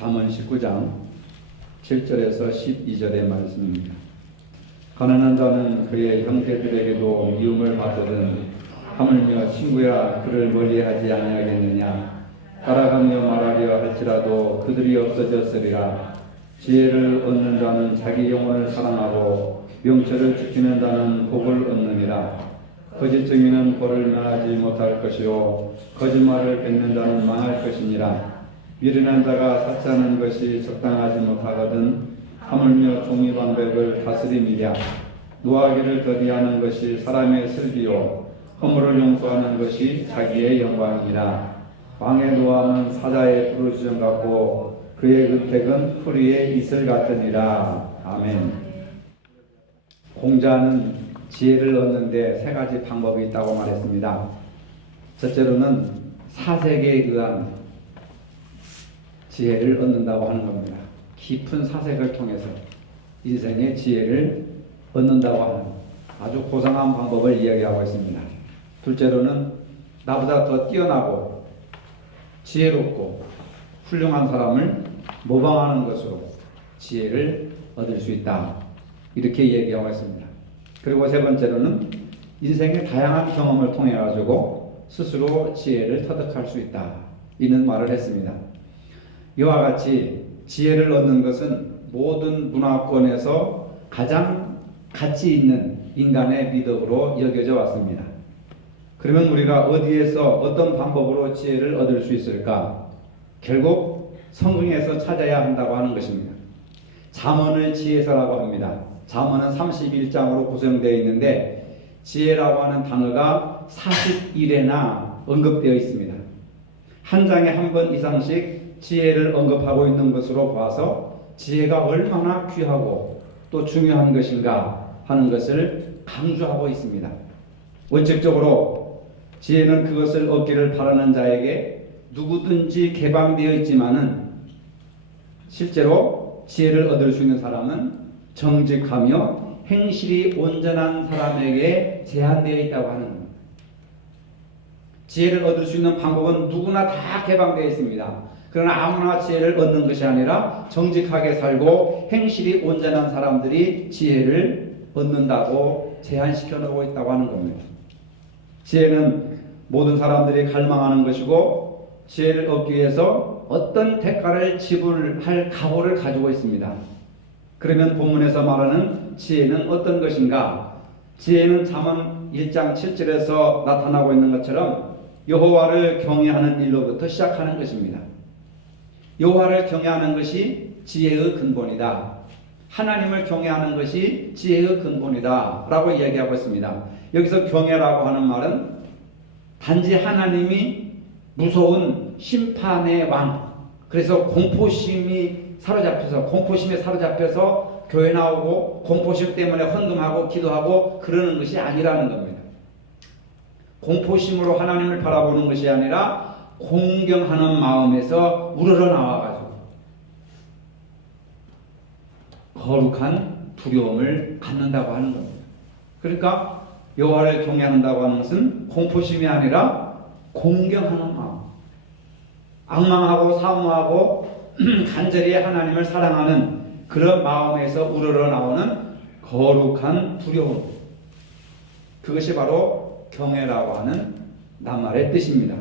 잠언 19장 7절에서 12절의 말씀입니다. 가난한 자는 그의 형제들에게도 미움을 받거든 하물며 친구야 그를 멀리하지 아니하겠느냐. 따라가며 말하려 할지라도 그들이 없어졌으리라. 지혜를 얻는 자는 자기 영혼을 사랑하고 명철을 지키는 자는 복을 얻느니라. 거짓 증인은 벌을 면하지 못할 것이요 거짓말을 뱉는 자는 망할 것이니라. 미련한 자가 사치하는 것이 적당하지 못하거든 하물며 종이 방백을 다스림이랴. 노하기를 더디하는 것이 사람의 슬기요 허물을 용서하는 것이 자기의 영광이라. 왕의 노함은 사자의 부르짖음 같고 그의 의택은 풀이의 이슬 같으니라. 아멘. 공자는 지혜를 얻는데 세 가지 방법이 있다고 말했습니다. 첫째로는 사색에 의한 지혜를 얻는다고 하는 겁니다. 깊은 사색을 통해서 인생의 지혜를 얻는다고 하는 아주 고상한 방법을 이야기하고 있습니다. 둘째로는 나보다 더 뛰어나고 지혜롭고 훌륭한 사람을 모방하는 것으로 지혜를 얻을 수 있다. 이렇게 얘기하고 있습니다. 그리고 세 번째로는 인생의 다양한 경험을 통해 가지고 스스로 지혜를 터득할 수 있다. 이는 말을 했습니다. 이와 같이 지혜를 얻는 것은 모든 문화권에서 가장 가치 있는 인간의 미덕으로 여겨져 왔습니다. 그러면 우리가 어디에서 어떤 방법으로 지혜를 얻을 수 있을까? 결국 성경에서 찾아야 한다고 하는 것입니다. 잠언을 지혜서라고 합니다. 잠언은 31장으로 구성되어 있는데 지혜라고 하는 단어가 41회나 언급되어 있습니다. 한 장에 한 번 이상씩 지혜를 언급하고 있는 것으로 봐서 지혜가 얼마나 귀하고 또 중요한 것인가 하는 것을 강조하고 있습니다. 원칙적으로 지혜는 그것을 얻기를 바라는 자에게 누구든지 개방되어 있지만은 실제로 지혜를 얻을 수 있는 사람은 정직하며 행실이 온전한 사람에게 제한되어 있다고 하는 겁니다. 지혜를 얻을 수 있는 방법은 누구나 다 개방되어 있습니다. 그러나 아무나 지혜를 얻는 것이 아니라 정직하게 살고 행실이 온전한 사람들이 지혜를 얻는다고 제한시켜 놓고 있다고 하는 겁니다. 지혜는 모든 사람들이 갈망하는 것이고 지혜를 얻기 위해서 어떤 대가를 지불할 각오를 가지고 있습니다. 그러면 본문에서 말하는 지혜는 어떤 것인가? 지혜는 잠언 1장 7절에서 나타나고 있는 것처럼 여호와를 경외하는 일로부터 시작하는 것입니다. 여호와를 경외하는 것이 지혜의 근본이다. 하나님을 경외하는 것이 지혜의 근본이다 라고 이야기하고 있습니다. 여기서 경외라고 하는 말은 단지 하나님이 무서운 심판의 왕, 그래서 공포심에 사로잡혀서 교회 나오고 공포심 때문에 헌금하고 기도하고 그러는 것이 아니라는 겁니다. 공포심으로 하나님을 바라보는 것이 아니라 공경하는 마음에서 우러러 나와가지고 거룩한 두려움을 갖는다고 하는 겁니다. 그러니까 여호와를 경외한다고 하는 것은 공포심이 아니라 공경하는 마음, 악망하고 사모하고 간절히 하나님을 사랑하는 그런 마음에서 우러러 나오는 거룩한 두려움, 그것이 바로 경외라고 하는 낱말의 뜻입니다.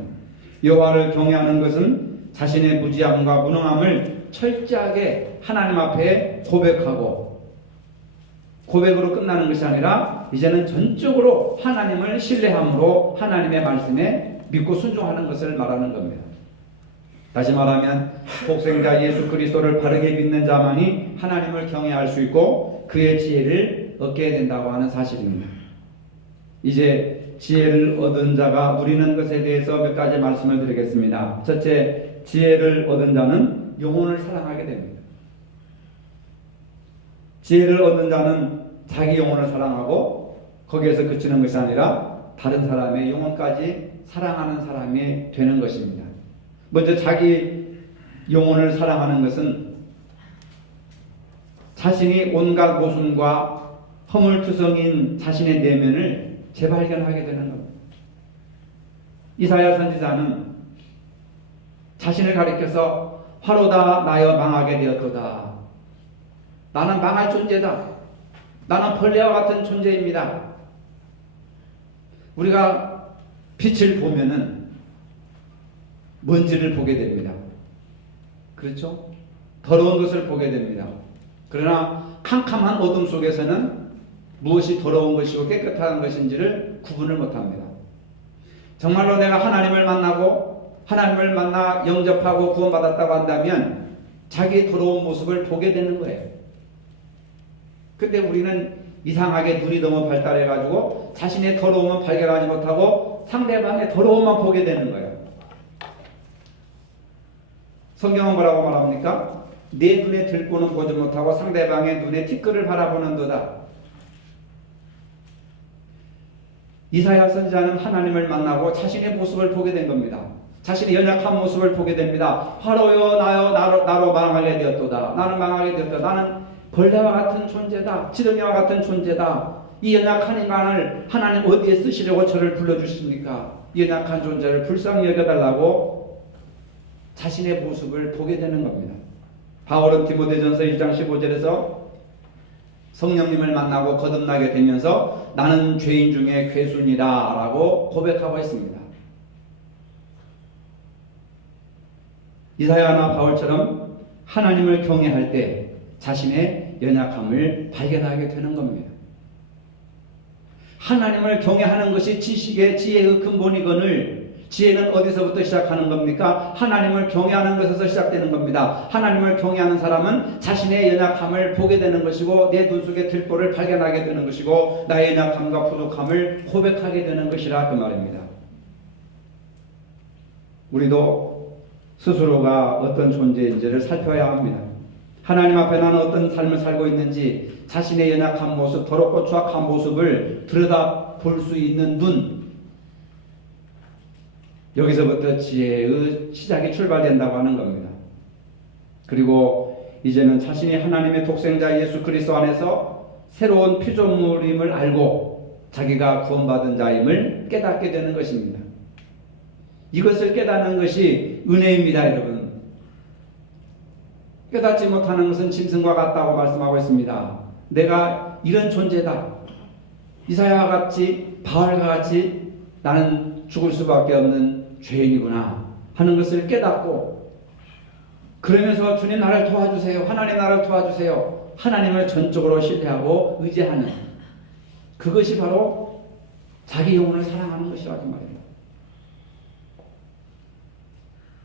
여호와를 경외하는 것은 자신의 무지함과 무능함을 철저하게 하나님 앞에 고백으로 끝나는 것이 아니라 이제는 전적으로 하나님을 신뢰함으로 하나님의 말씀에 믿고 순종하는 것을 말하는 겁니다. 다시 말하면 독생자 예수 그리스도를 바르게 믿는 자만이 하나님을 경외할 수 있고 그의 지혜를 얻게 된다고 하는 사실입니다. 이제 지혜를 얻은 자가 누리는 것에 대해서 몇 가지 말씀을 드리겠습니다. 첫째, 지혜를 얻은 자는 영혼을 사랑하게 됩니다. 지혜를 얻는 자는 자기 영혼을 사랑하고 거기에서 그치는 것이 아니라 다른 사람의 영혼까지 사랑하는 사람이 되는 것입니다. 먼저 자기 영혼을 사랑하는 것은 자신이 온갖 모순과 허물투성인 자신의 내면을 재발견하게 되는 겁니다. 이사야 선지자는 자신을 가리켜서 화로다 나여 망하게 되었도다. 나는 망할 존재다. 나는 벌레와 같은 존재입니다. 우리가 빛을 보면은 먼지를 보게 됩니다. 그렇죠? 더러운 것을 보게 됩니다. 그러나 캄캄한 어둠 속에서는 무엇이 더러운 것이고 깨끗한 것인지를 구분을 못합니다. 정말로 내가 하나님을 만나고 하나님을 만나 영접하고 구원받았다고 한다면 자기 더러운 모습을 보게 되는 거예요. 근데 우리는 이상하게 눈이 너무 발달해가지고 자신의 더러움은 발견하지 못하고 상대방의 더러움만 보게 되는 거예요. 성경은 뭐라고 말합니까? 내 눈에 들고는 보지 못하고 상대방의 눈에 티끌을 바라보는도다. 이사야 선지자는 하나님을 만나고 자신의 모습을 보게 된 겁니다. 자신의 연약한 모습을 보게 됩니다. 화로여 나여 나로 망하게 되었도다. 나는 망하게 되었다. 나는 벌레와 같은 존재다. 지렁이와 같은 존재다. 이 연약한 인간을 하나님 어디에 쓰시려고 저를 불러주십니까? 이 연약한 존재를 불쌍히 여겨달라고 자신의 모습을 보게 되는 겁니다. 바울은 디모데전서 1장 15절에서 성령님을 만나고 거듭나게 되면서 나는 죄인 중에 괴순이다 라고 고백하고 있습니다. 이사야나 바울처럼 하나님을 경외할 때 자신의 연약함을 발견하게 되는 겁니다. 하나님을 경외하는 것이 지식의 지혜의 근본이거늘 지혜는 어디서부터 시작하는 겁니까? 하나님을 경외하는 것에서 시작되는 겁니다. 하나님을 경외하는 사람은 자신의 연약함을 보게 되는 것이고 내 눈 속에 들보를 발견하게 되는 것이고 나의 연약함과 부족함을 고백하게 되는 것이라 그 말입니다. 우리도 스스로가 어떤 존재인지를 살펴야 합니다. 하나님 앞에 나는 어떤 삶을 살고 있는지 자신의 연약한 모습, 더럽고 추악한 모습을 들여다볼 수 있는 눈, 여기서부터 지혜의 시작이 출발된다고 하는 겁니다. 그리고 이제는 자신이 하나님의 독생자 예수 그리스도 안에서 새로운 피조물임을 알고 자기가 구원받은 자임을 깨닫게 되는 것입니다. 이것을 깨닫는 것이 은혜입니다, 여러분. 깨닫지 못하는 것은 짐승과 같다고 말씀하고 있습니다. 내가 이런 존재다. 이사야와 같이 바울과 같이 나는 죽을 수밖에 없는 죄인이구나 하는 것을 깨닫고 그러면서 주님 나를 도와주세요. 하나님 나를 도와주세요. 하나님을 전적으로 신뢰하고 의지하는 그것이 바로 자기 영혼을 사랑하는 것이라고 말입니다.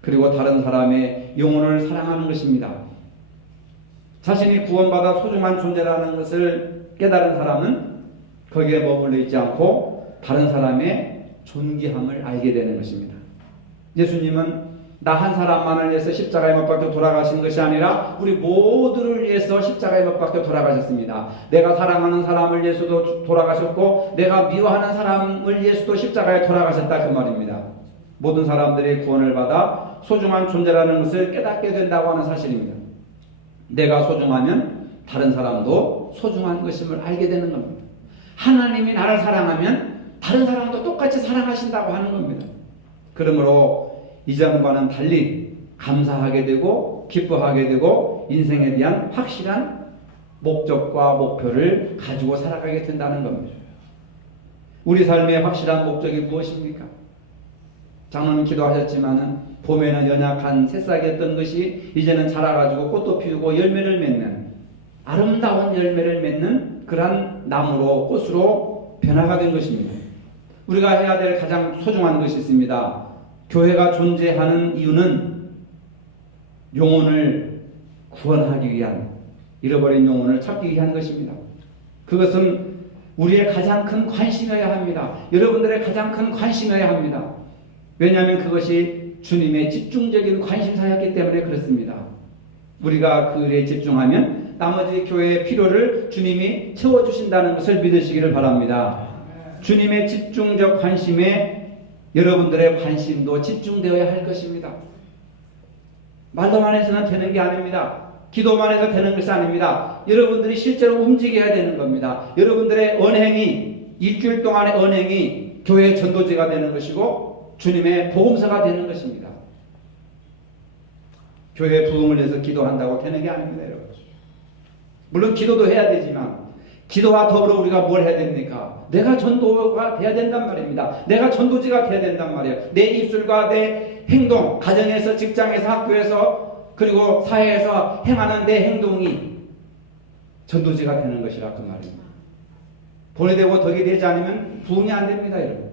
그리고 다른 사람의 영혼을 사랑하는 것입니다. 자신이 구원받아 소중한 존재라는 것을 깨달은 사람은 거기에 머물러 있지 않고 다른 사람의 존귀함을 알게 되는 것입니다. 예수님은 나 한 사람만을 위해서 십자가에 못 박혀 돌아가신 것이 아니라 우리 모두를 위해서 십자가에 못 박혀 돌아가셨습니다. 내가 사랑하는 사람을 위해서도 돌아가셨고 내가 미워하는 사람을 위해서도 십자가에 돌아가셨다 그 말입니다. 모든 사람들이 구원을 받아 소중한 존재라는 것을 깨닫게 된다고 하는 사실입니다. 내가 소중하면 다른 사람도 소중한 것임을 알게 되는 겁니다. 하나님이 나를 사랑하면 다른 사람도 똑같이 사랑하신다고 하는 겁니다. 그러므로 이전과는 달리 감사하게 되고 기뻐하게 되고 인생에 대한 확실한 목적과 목표를 가지고 살아가게 된다는 겁니다. 우리 삶의 확실한 목적이 무엇입니까? 장로님 기도하셨지만은 봄에는 연약한 새싹이었던 것이 이제는 자라가지고 꽃도 피우고 열매를 맺는 아름다운 열매를 맺는 그러한 나무로 꽃으로 변화가 된 것입니다. 우리가 해야 될 가장 소중한 것이 있습니다. 교회가 존재하는 이유는 영혼을 구원하기 위한 잃어버린 영혼을 찾기 위한 것입니다. 그것은 우리의 가장 큰 관심이어야 합니다. 여러분들의 가장 큰 관심이어야 합니다. 왜냐하면 그것이 주님의 집중적인 관심사였기 때문에 그렇습니다. 우리가 그 일에 집중하면 나머지 교회의 필요를 주님이 채워주신다는 것을 믿으시기를 바랍니다. 주님의 집중적 관심에 여러분들의 관심도 집중되어야 할 것입니다. 말로만 해서는 되는 게 아닙니다. 기도만 해서 되는 것이 아닙니다. 여러분들이 실제로 움직여야 되는 겁니다. 여러분들의 언행이 일주일 동안의 언행이 교회의 전도지가 되는 것이고 주님의 복음서가 되는 것입니다. 교회 부흥을 위해서 기도한다고 되는 게 아닙니다, 여러분. 물론 기도도 해야 되지만 기도와 더불어 우리가 뭘 해야 됩니까? 내가 전도가 돼야 된단 말입니다. 내가 전도지가 돼야 된단 말이에요. 내 입술과 내 행동, 가정에서, 직장에서, 학교에서, 그리고 사회에서 행하는 내 행동이 전도지가 되는 것이라 그 말입니다. 본이 되고 덕이 되지 않으면 부흥이 안 됩니다, 여러분.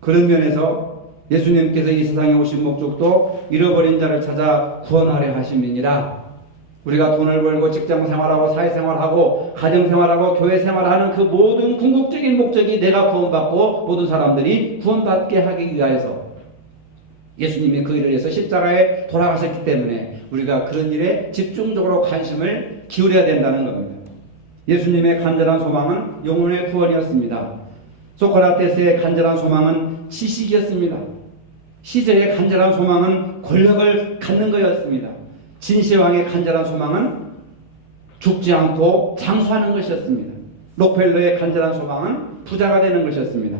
그런 면에서 예수님께서 이 세상에 오신 목적도 잃어버린 자를 찾아 구원하려 하심이니라. 우리가 돈을 벌고 직장 생활하고 사회생활하고 가정생활하고 교회 생활하는 그 모든 궁극적인 목적이 내가 구원받고 모든 사람들이 구원받게 하기 위하여서 예수님이 그 일을 위해서 십자가에 돌아가셨기 때문에 우리가 그런 일에 집중적으로 관심을 기울여야 된다는 겁니다. 예수님의 간절한 소망은 영혼의 구원이었습니다. 소크라테스의 간절한 소망은 지식이었습니다. 시저의 간절한 소망은 권력을 갖는 것이었습니다. 진시황의 간절한 소망은 죽지 않고 장수하는 것이었습니다. 록펠러의 간절한 소망은 부자가 되는 것이었습니다.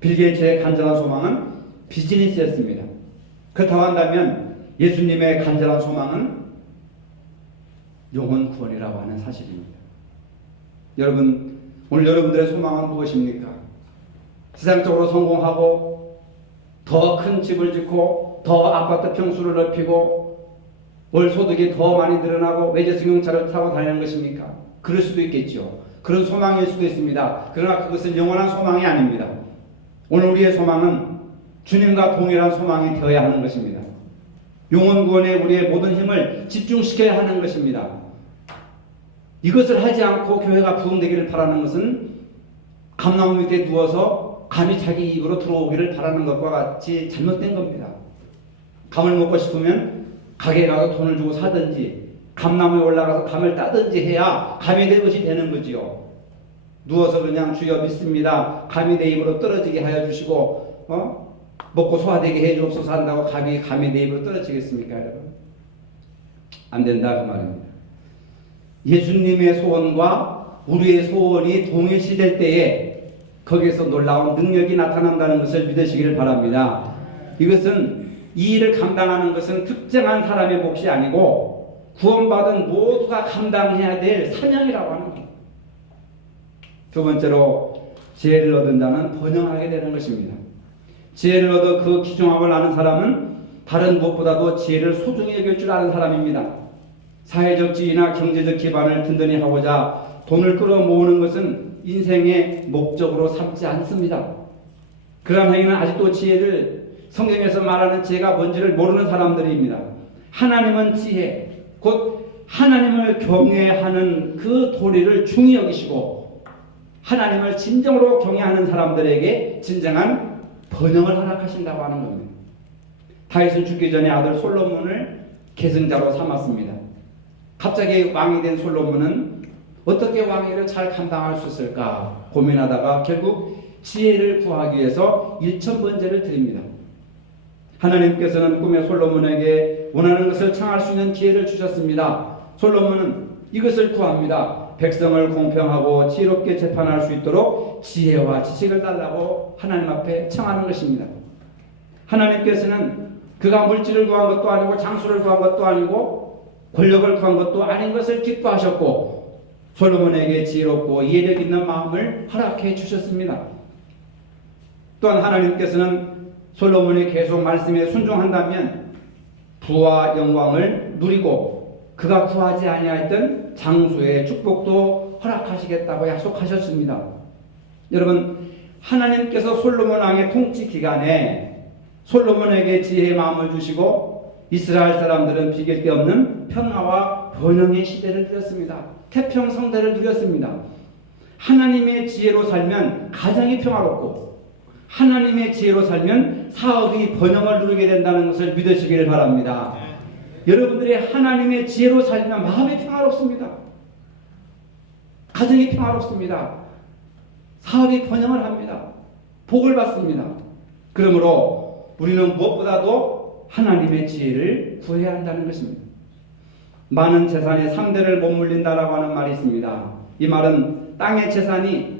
빌 게이츠의 간절한 소망은 비즈니스였습니다. 그렇다고 한다면 예수님의 간절한 소망은 영혼 구원이라고 하는 사실입니다. 여러분, 오늘 여러분들의 소망은 무엇입니까? 세상적으로 성공하고 더 큰 집을 짓고 더 아파트 평수를 넓히고 월 소득이 더 많이 늘어나고 외제 승용차를 타고 다니는 것입니까? 그럴 수도 있겠죠. 그런 소망일 수도 있습니다. 그러나 그것은 영원한 소망이 아닙니다. 오늘 우리의 소망은 주님과 동일한 소망이 되어야 하는 것입니다. 영혼 구원에 우리의 모든 힘을 집중시켜야 하는 것입니다. 이것을 하지 않고 교회가 부흥되기를 바라는 것은 감나무 밑에 누워서 감이 자기 입으로 들어오기를 바라는 것과 같이 잘못된 겁니다. 감을 먹고 싶으면 가게에 가서 돈을 주고 사든지 감나무에 올라가서 감을 따든지 해야 감이 내 것이 되는 거지요. 누워서 그냥 주여 믿습니다, 감이 내 입으로 떨어지게 하여 주시고 먹고 소화되게 해 주옵소서 한다고 감이 내 입으로 떨어지겠습니까, 여러분? 안 된다 그 말입니다. 예수님의 소원과 우리의 소원이 동일시될 때에 거기에서 놀라운 능력이 나타난다는 것을 믿으시기를 바랍니다. 이것은 이 일을 감당하는 것은 특정한 사람의 몫이 아니고 구원받은 모두가 감당해야 될 사명이라고 하는 겁니다. 두 번째로 지혜를 얻은 자는 번영하게 되는 것입니다. 지혜를 얻어 그 귀중함을 아는 사람은 다른 무엇보다도 지혜를 소중히 여길 줄 아는 사람입니다. 사회적 지위나 경제적 기반을 든든히 하고자 돈을 끌어모으는 것은 인생의 목적으로 삼지 않습니다. 그러한 행위는 아직도 지혜를, 성경에서 말하는 지혜가 뭔지를 모르는 사람들입니다. 하나님은 지혜, 곧 하나님을 경외하는 그 도리를 중히 여기시고 하나님을 진정으로 경외하는 사람들에게 진정한 번영을 허락하신다고 하는 겁니다. 다윗은 죽기 전에 아들 솔로몬을 계승자로 삼았습니다. 갑자기 왕이 된 솔로몬은 어떻게 왕위를 잘 감당할 수 있을까 고민하다가 결국 지혜를 구하기 위해서 1000번제를 드립니다. 하나님께서는 꿈에 솔로몬에게 원하는 것을 청할 수 있는 기회를 주셨습니다. 솔로몬은 이것을 구합니다. 백성을 공평하고 지혜롭게 재판할 수 있도록 지혜와 지식을 달라고 하나님 앞에 청하는 것입니다. 하나님께서는 그가 물질을 구한 것도 아니고 장수를 구한 것도 아니고 권력을 구한 것도 아닌 것을 기뻐하셨고 솔로몬에게 지혜롭고 이해력 있는 마음을 허락해 주셨습니다. 또한 하나님께서는 솔로몬이 계속 말씀에 순종한다면 부와 영광을 누리고 그가 구하지 아니하였던 장수의 축복도 허락하시겠다고 약속하셨습니다. 여러분, 하나님께서 솔로몬 왕의 통치 기간에 솔로몬에게 지혜의 마음을 주시고 이스라엘 사람들은 비길 데 없는 평화와 번영의 시대를 누렸습니다. 태평성대를 누렸습니다. 하나님의 지혜로 살면 가정이 평화롭고 하나님의 지혜로 살면 사업이 번영을 누리게 된다는 것을 믿으시기를 바랍니다. 여러분들이 하나님의 지혜로 살면 마음이 평화롭습니다. 가정이 평화롭습니다. 사업이 번영을 합니다. 복을 받습니다. 그러므로 우리는 무엇보다도 하나님의 지혜를 구해야 한다는 것입니다. 많은 재산이 3대를 못 물린다라고 하는 말이 있습니다. 이 말은 땅의 재산이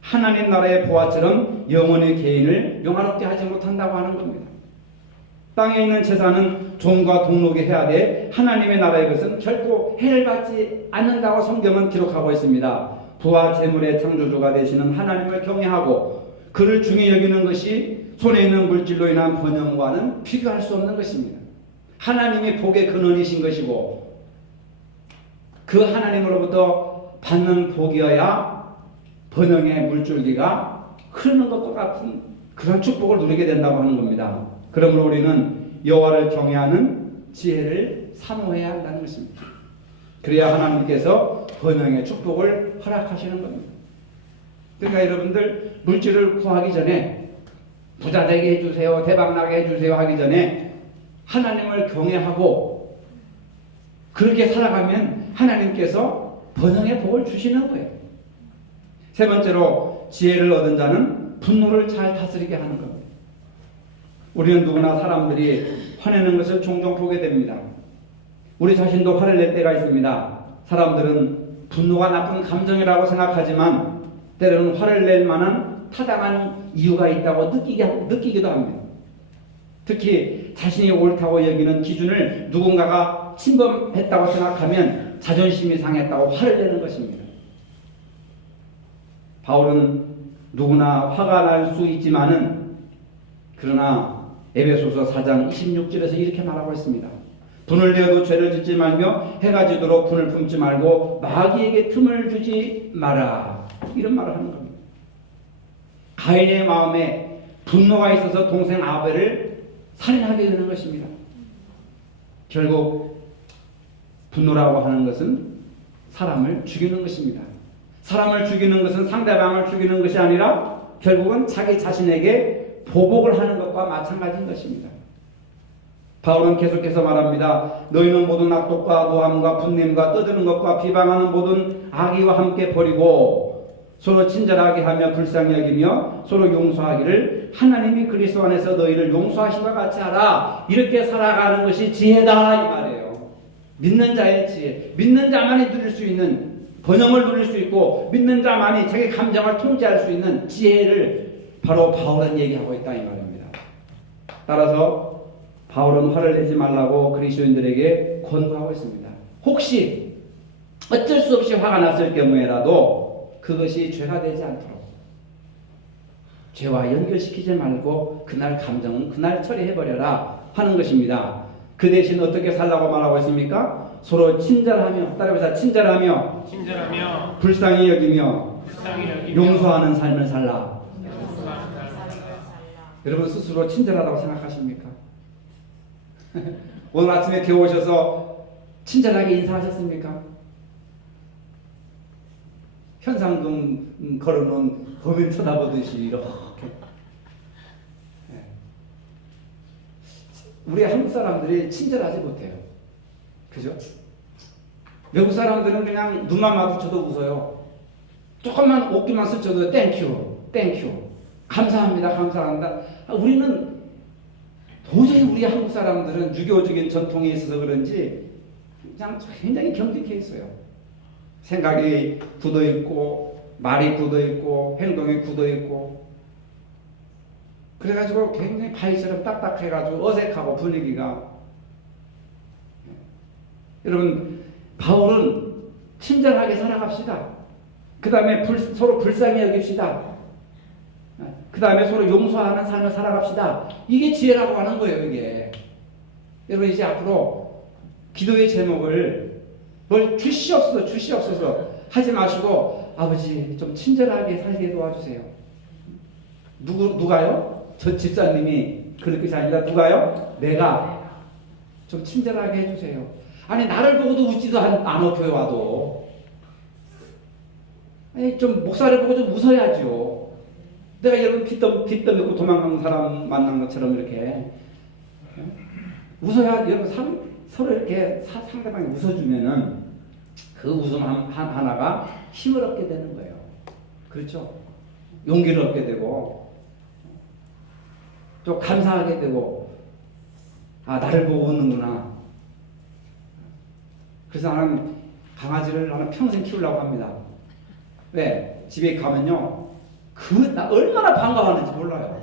하나님 나라의 보화처럼 영혼의 개인을 영화롭게 하지 못한다고 하는 겁니다. 땅에 있는 제사는 종과 동록이 해야 돼 하나님의 나라의 것은 결코 해를 받지 않는다고 성경은 기록하고 있습니다. 부와 재물의 창조주가 되시는 하나님을 경외하고 그를 중히 여기는 것이 손에 있는 물질로 인한 번영과는 비교할 수 없는 것입니다. 하나님이 복의 근원이신 것이고 그 하나님으로부터 받는 복이어야 번영의 물줄기가 흐르는 것과 같은 그런 축복을 누리게 된다고 하는 겁니다. 그러므로 우리는 여호와를 경외하는 지혜를 사모해야 한다는 것입니다. 그래야 하나님께서 번영의 축복을 허락하시는 겁니다. 그러니까 여러분들 물질을 구하기 전에 부자 되게 해주세요, 대박나게 해주세요 하기 전에 하나님을 경외하고 그렇게 살아가면 하나님께서 번영의 복을 주시는 거예요. 세 번째로 지혜를 얻은 자는 분노를 잘 다스리게 하는 겁니다. 우리는 누구나 사람들이 화내는 것을 종종 보게 됩니다. 우리 자신도 화를 낼 때가 있습니다. 사람들은 분노가 나쁜 감정이라고 생각하지만 때로는 화를 낼 만한 타당한 이유가 있다고 느끼기도 합니다. 특히 자신이 옳다고 여기는 기준을 누군가가 침범했다고 생각하면 자존심이 상했다고 화를 내는 것입니다. 바울은 누구나 화가 날 수 있지만은 그러나 에베소서 4장 26절에서 이렇게 말하고 있습니다. 분을 내어도 죄를 짓지 말며 해가 지도록 분을 품지 말고 마귀에게 틈을 주지 마라. 이런 말을 하는 겁니다. 가인의 마음에 분노가 있어서 동생 아벨을 살인하게 되는 것입니다. 결국 분노라고 하는 것은 사람을 죽이는 것입니다. 사람을 죽이는 것은 상대방을 죽이는 것이 아니라 결국은 자기 자신에게 보복을 하는 것과 마찬가지인 것입니다. 바울은 계속해서 말합니다. 너희는 모든 악독과 노함과 분냄과 떠드는 것과 비방하는 모든 악의와 함께 버리고 서로 친절하게 하며 불쌍히 여기며 서로 용서하기를 하나님이 그리스도 안에서 너희를 용서하신과 같이 하라. 이렇게 살아가는 것이 지혜다 이 말이에요. 믿는 자의 지혜. 믿는 자만이 누릴 수 있는 번영을 누릴 수 있고 믿는 자만이 자기 감정을 통제할 수 있는 지혜를 바로 바울은 얘기하고 있다 이 말입니다. 따라서 바울은 화를 내지 말라고 그리스도인들에게 권고하고 있습니다. 혹시 어쩔 수 없이 화가 났을 경우에라도 그것이 죄가 되지 않도록 죄와 연결시키지 말고 그날 감정은 그날 처리해버려라 하는 것입니다. 그 대신 어떻게 살라고 말하고 있습니까? 서로 친절하며 따라해서 친절하며 불쌍히 여기며 용서하는 삶을 살라. 여러분 스스로 친절하다고 생각하십니까? 오늘 아침에 교회 오셔서 친절하게 인사하셨습니까? 현상금 걸어놓은 범인 쳐다보듯이 이렇게. 우리 한국 사람들이 친절하지 못해요. 그죠? 외국 사람들은 그냥 눈만 마주쳐도 웃어요. 조금만 옷기만 스쳐도 땡큐, 땡큐. 감사합니다, 감사합니다. 우리는 도저히 우리 한국 사람들은 유교적인 전통에 있어서 그런지 그냥 굉장히 경직해 있어요. 생각이 굳어 있고 말이 굳어 있고 행동이 굳어 있고 그래가지고 굉장히 바위처럼 딱딱해가지고 어색하고 분위기가. 여러분 바울은 친절하게 살아갑시다. 그 다음에 서로 불쌍히 여깁시다. 그 다음에 서로 용서하는 삶을 살아갑시다. 이게 지혜라고 하는 거예요. 이게 여러분 이제 앞으로 기도의 제목을 뭘 주시옵소서 하지 마시고 아버지 좀 친절하게 살게 도와주세요. 누가요? 저 집사님이 그럴 것이 아니라 누가요? 내가 좀 친절하게 해주세요. 아니 나를 보고도 웃지도 않아 교회 와도. 아니 좀 목사를 보고 좀 웃어야죠. 내가 여러분 빚도 맺고 도망간 사람 만난 것처럼 이렇게 웃어야 여러분 서로 이렇게 상대방이 웃어주면은 그 웃음 하나가 힘을 얻게 되는 거예요. 그렇죠? 용기를 얻게 되고 또 감사하게 되고 아 나를 보고 웃는구나. 그래서 나는 강아지를 평생 키우려고 합니다. 왜? 집에 가면요 나 얼마나 반가워하는지 몰라요.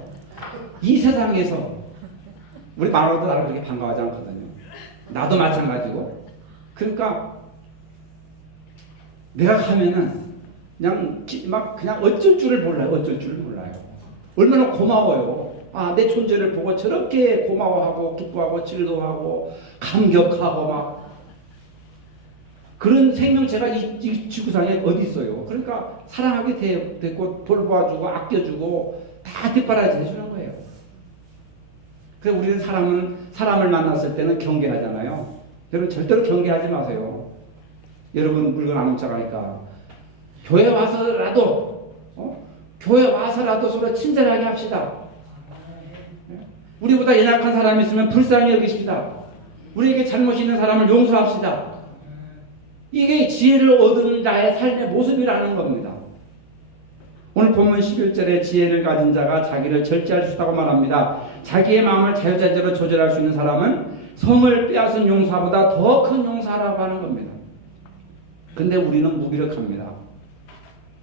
이 세상에서 우리 마누라도 나를 그렇게 반가워하지 않거든요. 나도 마찬가지고. 그러니까 내가 가면은 그냥 어쩔 줄을 몰라요. 어쩔 줄을 몰라요. 얼마나 고마워요. 아, 내 존재를 보고 저렇게 고마워하고 기뻐하고 질도하고 감격하고 막 그런 생명체가 이 지구상에 어디 있어요. 그러니까 사랑하게 됐고 돌봐주고 아껴주고 다 뒷바라지 해주는 거예요. 그래서 우리는 사람을 만났을 때는 경계하잖아요. 여러분 절대로 경계하지 마세요. 여러분 물건 안 훔쳐가니까 교회 와서라도 서로 친절하게 합시다. 우리보다 연약한 사람이 있으면 불쌍히 여기십시다. 우리에게 잘못이 있는 사람을 용서합시다. 이게 지혜를 얻은 자의 삶의 모습이라는 겁니다. 오늘 본문 11절에 지혜를 가진 자가 자기를 절제할 수 있다고 말합니다. 자기의 마음을 자유자재로 조절할 수 있는 사람은 성을 빼앗은 용사보다 더 큰 용사라고 하는 겁니다. 근데 우리는 무기력합니다.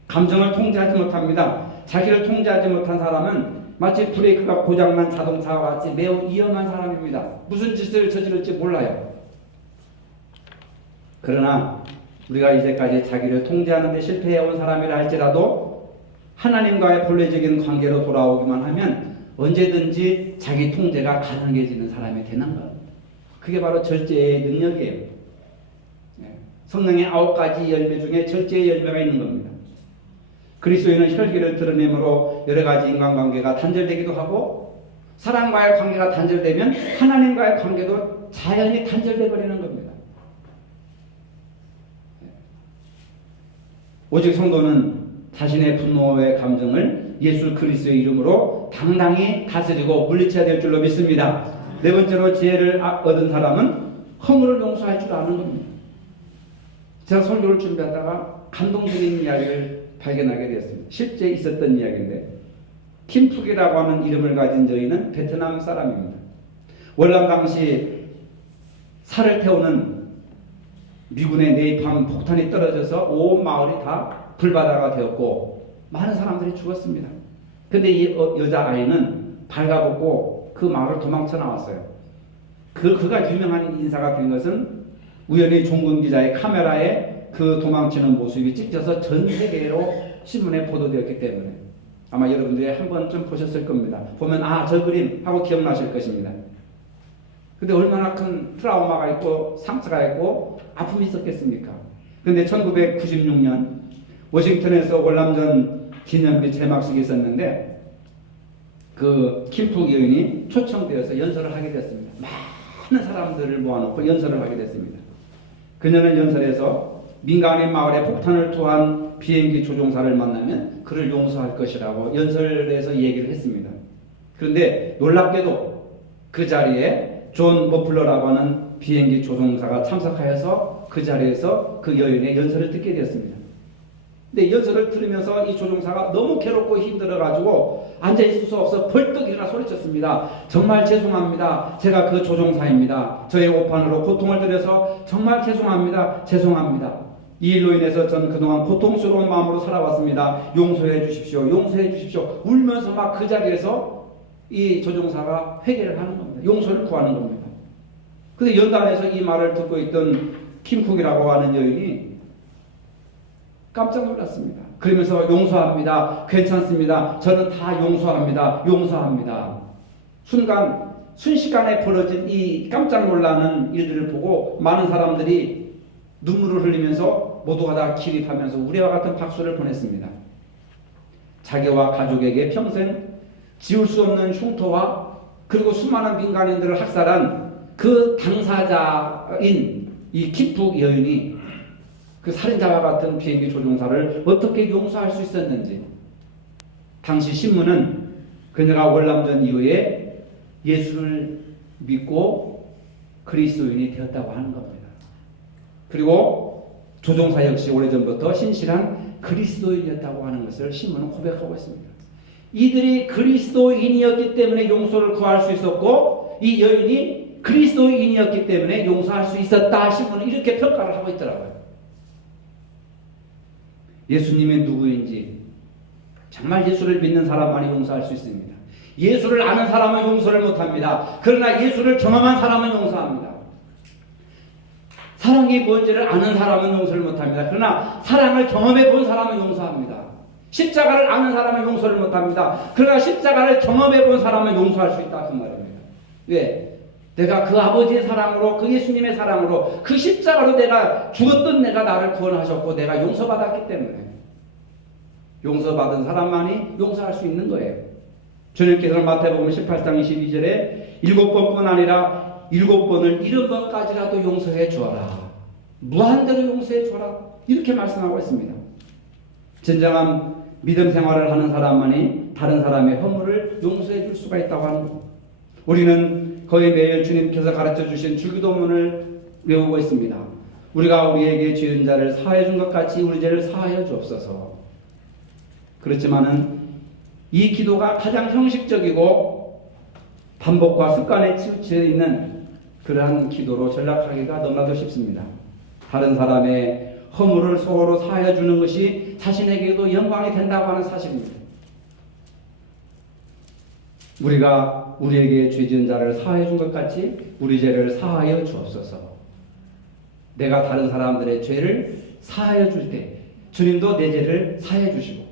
감정을 통제하지 못합니다. 자기를 통제하지 못한 사람은 마치 브레이크가 고장난 자동차와 같이 매우 위험한 사람입니다. 무슨 짓을 저지를지 몰라요. 그러나 우리가 이제까지 자기를 통제하는 데 실패해온 사람이라 할지라도 하나님과의 본래적인 관계로 돌아오기만 하면 언제든지 자기 통제가 가능해지는 사람이 되는 것. 그게 바로 절제의 능력이에요. 성령의 9가지 열매 중에 절제의 열매가 있는 겁니다. 그리스도인은 혈기를 드러내므로 여러 가지 인간관계가 단절되기도 하고 사람과의 관계가 단절되면 하나님과의 관계도 자연히 단절돼 버리는 겁니다. 오직 성도는 자신의 분노의 감정을 예수 그리스도의 이름으로 당당히 다스리고 물리쳐야 될 줄로 믿습니다. 네 번째로 지혜를 얻은 사람은 허물을 용서할 줄 아는 겁니다. 제가 설교를 준비하다가 감동적인 이야기를 발견하게 되었습니다. 실제 있었던 이야기인데 김푹이라고 하는 이름을 가진 저희는 베트남 사람입니다. 월남 당시 살을 태우는 미군의 네이팜 폭탄이 떨어져서 온 마을이 다 불바다가 되었고 많은 사람들이 죽었습니다. 근데 이 여자아이는 발가벗고 그 마을을 도망쳐 나왔어요. 그가 유명한 인사가 된 것은 우연히 종군 기자의 카메라에 그 도망치는 모습이 찍혀서 전 세계로 신문에 보도되었기 때문에 아마 여러분들이 한 번쯤 보셨을 겁니다. 보면 저 그림 하고 기억나실 것입니다. 근데 얼마나 큰 트라우마가 있고 상처가 있고 아픔이 있었겠습니까? 근데 1996년 워싱턴에서 월남전 기념비 제막식이 있었는데 그 김푹 여인이 초청되어서 연설을 하게 됐습니다. 많은 사람들을 모아놓고 연설을 하게 됐습니다. 그녀는 연설에서 민간인 마을에 폭탄을 투한 비행기 조종사를 만나면 그를 용서할 것이라고 연설에서 얘기를 했습니다. 그런데 놀랍게도 그 자리에 존 머플러라고 하는 비행기 조종사가 참석하여서 그 자리에서 그 여인의 연설을 듣게 되었습니다. 근데 연설을 들으면서 이 조종사가 너무 괴롭고 힘들어가지고 앉아있을 수 없어 벌떡 일어나 소리쳤습니다. 정말 죄송합니다. 제가 그 조종사입니다. 저의 오판으로 고통을 드려서 정말 죄송합니다. 죄송합니다. 이 일로 인해서 전 그동안 고통스러운 마음으로 살아왔습니다. 용서해 주십시오. 용서해 주십시오. 울면서 막 그 자리에서 이 조종사가 회개를 하는 겁니다. 용서를 구하는 겁니다. 근데 연단에서 이 말을 듣고 있던 김쿡이라고 하는 여인이 깜짝 놀랐습니다. 그러면서 용서합니다. 괜찮습니다. 저는 다 용서합니다. 용서합니다. 순식간에 벌어진 이 깜짝 놀라는 일들을 보고 많은 사람들이 눈물을 흘리면서 모두가 다 기립하면서 우리와 같은 박수를 보냈습니다. 자기와 가족에게 평생 지울 수 없는 흉터와 그리고 수많은 민간인들을 학살한 그 당사자인 이 김푹 여인이 그 살인자와 같은 비행기 조종사를 어떻게 용서할 수 있었는지 당시 신문은 그녀가 월남전 이후에 예수를 믿고 그리스도인이 되었다고 하는 겁니다. 그리고 조종사 역시 오래전부터 신실한 그리스도인이었다고 하는 것을 신문은 고백하고 있습니다. 이들이 그리스도인이었기 때문에 용서를 구할 수 있었고 이 여인이 그리스도인이었기 때문에 용서할 수 있었다. 신문은 이렇게 평가를 하고 있더라고요. 예수님이 누구인지 정말 예수를 믿는 사람만이 용서할 수 있습니다. 예수를 아는 사람은 용서를 못합니다. 그러나 예수를 경험한 사람은 용서합니다. 사랑이 뭔지를 아는 사람은 용서를 못합니다. 그러나 사랑을 경험해 본 사람은 용서합니다. 십자가를 아는 사람은 용서를 못합니다. 그러나 십자가를 경험해 본 사람은 용서할 수 있다 그 말입니다. 왜? 내가 그 아버지의 사랑으로, 그 예수님의 사랑으로, 그 십자가로 내가 죽었던 내가 나를 구원하셨고 내가 용서받았기 때문에, 용서받은 사람만이 용서할 수 있는 거예요. 주님께서는 마태복음 18장 22절에 7번뿐 아니라 7번을 70번까지라도 용서해 주어라. 무한대로 용서해 주어라. 이렇게 말씀하고 있습니다. 진정한 믿음 생활을 하는 사람만이 다른 사람의 허물을 용서해 줄 수가 있다고 하는 겁니다. 우리는 거의 매일 주님께서 가르쳐 주신 주기도문을 외우고 있습니다. 우리가 우리에게 지은 자를 사하여 준 것 같이 우리 죄를 사하여 주옵소서. 그렇지만은 이 기도가 가장 형식적이고 반복과 습관에 치우쳐 있는 그러한 기도로 전락하기가 너무나도 쉽습니다. 다른 사람의 허물을 서로 사하여 주는 것이 자신에게도 영광이 된다고 하는 사실입니다. 우리가 우리에게 죄 지은 자를 사하여 준 것 같이 우리 죄를 사하여 주옵소서. 내가 다른 사람들의 죄를 사하여 줄 때 주님도 내 죄를 사하여 주시고,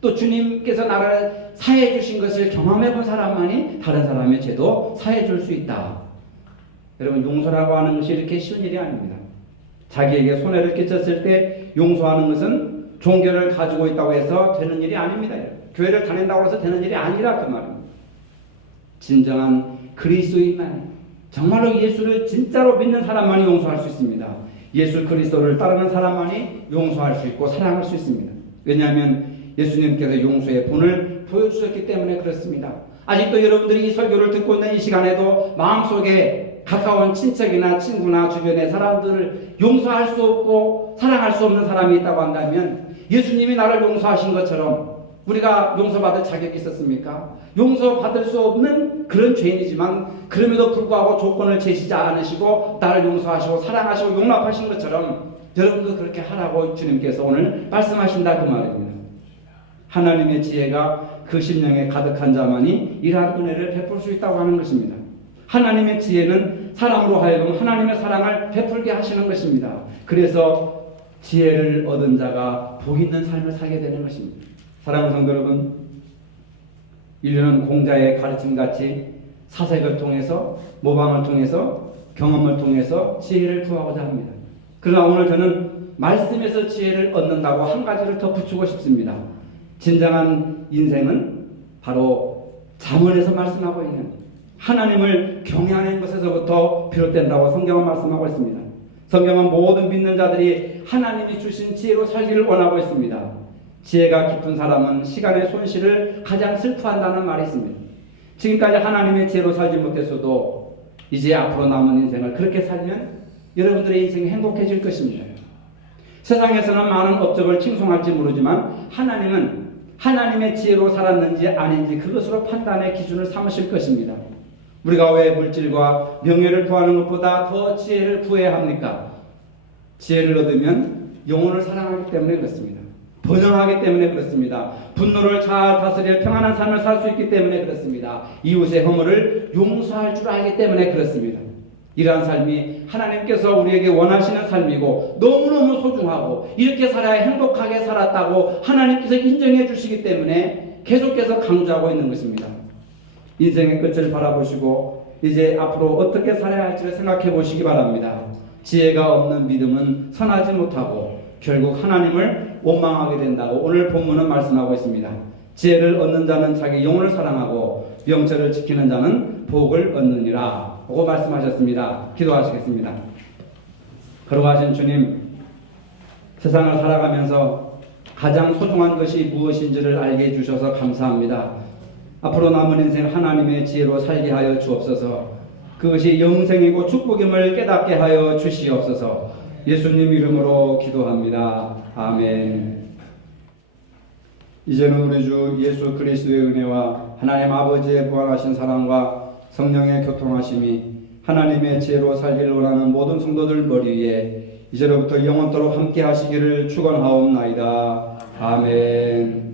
또 주님께서 나를 사하여 주신 것을 경험해 본 사람만이 다른 사람의 죄도 사하여 줄 수 있다. 여러분, 용서라고 하는 것이 이렇게 쉬운 일이 아닙니다. 자기에게 손해를 끼쳤을 때 용서하는 것은 종교를 가지고 있다고 해서 되는 일이 아닙니다. 교회를 다닌다고 해서 되는 일이 아니라 그 말입니다. 진정한 그리스도인만이, 정말로 예수를 진짜로 믿는 사람만이 용서할 수 있습니다. 예수 그리스도를 따르는 사람만이 용서할 수 있고 사랑할 수 있습니다. 왜냐하면 예수님께서 용서의 본을 보여주셨기 때문에 그렇습니다. 아직도 여러분들이 이 설교를 듣고 있는 이 시간에도 마음속에 가까운 친척이나 친구나 주변의 사람들을 용서할 수 없고 사랑할 수 없는 사람이 있다고 한다면, 예수님이 나를 용서하신 것처럼 우리가 용서받을 자격이 있었습니까? 용서받을 수 없는 그런 죄인이지만 그럼에도 불구하고 조건을 제시지 않으시고 나를 용서하시고 사랑하시고 용납하신 것처럼 여러분도 그렇게 하라고 주님께서 오늘 말씀하신다 그 말입니다. 하나님의 지혜가 그 심령에 가득한 자만이 이러한 은혜를 베풀 수 있다고 하는 것입니다. 하나님의 지혜는 사람으로 하여금 하나님의 사랑을 베풀게 하시는 것입니다. 그래서 지혜를 얻은 자가 복 있는 삶을 살게 되는 것입니다. 사랑하는 성도 여러분, 인류는 공자의 가르침같이 사색을 통해서, 모방을 통해서, 경험을 통해서 지혜를 구하고자 합니다. 그러나 오늘 저는 말씀에서 지혜를 얻는다고 한 가지를 더 붙이고 싶습니다. 진정한 인생은 바로 잠언에서 말씀하고 있는 하나님을 경외하는 것에서부터 비롯된다고 성경은 말씀하고 있습니다. 성경은 모든 믿는 자들이 하나님이 주신 지혜로 살기를 원하고 있습니다. 지혜가 깊은 사람은 시간의 손실을 가장 슬퍼한다는 말이 있습니다. 지금까지 하나님의 지혜로 살지 못했어도 이제 앞으로 남은 인생을 그렇게 살면 여러분들의 인생이 행복해질 것입니다. 세상에서는 많은 업적을 칭송할지 모르지만 하나님은 하나님의 지혜로 살았는지 아닌지 그것으로 판단의 기준을 삼으실 것입니다. 우리가 왜 물질과 명예를 구하는 것보다 더 지혜를 구해야 합니까? 지혜를 얻으면 영혼을 사랑하기 때문에 그렇습니다. 번영하기 때문에 그렇습니다. 분노를 잘 다스려 평안한 삶을 살 수 있기 때문에 그렇습니다. 이웃의 허물을 용서할 줄 알기 때문에 그렇습니다. 이러한 삶이 하나님께서 우리에게 원하시는 삶이고 너무너무 소중하고 이렇게 살아야 행복하게 살았다고 하나님께서 인정해 주시기 때문에 계속해서 강조하고 있는 것입니다. 인생의 끝을 바라보시고 이제 앞으로 어떻게 살아야 할지를 생각해 보시기 바랍니다. 지혜가 없는 믿음은 선하지 못하고 결국 하나님을 원망하게 된다고 오늘 본문은 말씀하고 있습니다. 지혜를 얻는 자는 자기 영혼을 사랑하고 명철을 지키는 자는 복을 얻느니라 라고 말씀하셨습니다. 기도하시겠습니다. 거룩하신 주님, 세상을 살아가면서 가장 소중한 것이 무엇인지를 알게 해주셔서 감사합니다. 앞으로 남은 인생 하나님의 지혜로 살게 하여 주옵소서. 그것이 영생이고 축복임을 깨닫게 하여 주시옵소서. 예수님 이름으로 기도합니다. 아멘. 이제는 우리 주 예수 그리스도의 은혜와 하나님 아버지의 무한하신 사랑과 성령의 교통하심이 하나님의 지혜로 살기를 원하는 모든 성도들 머리 위에 이제로부터 영원토록 함께 하시기를 축원하옵나이다. 아멘.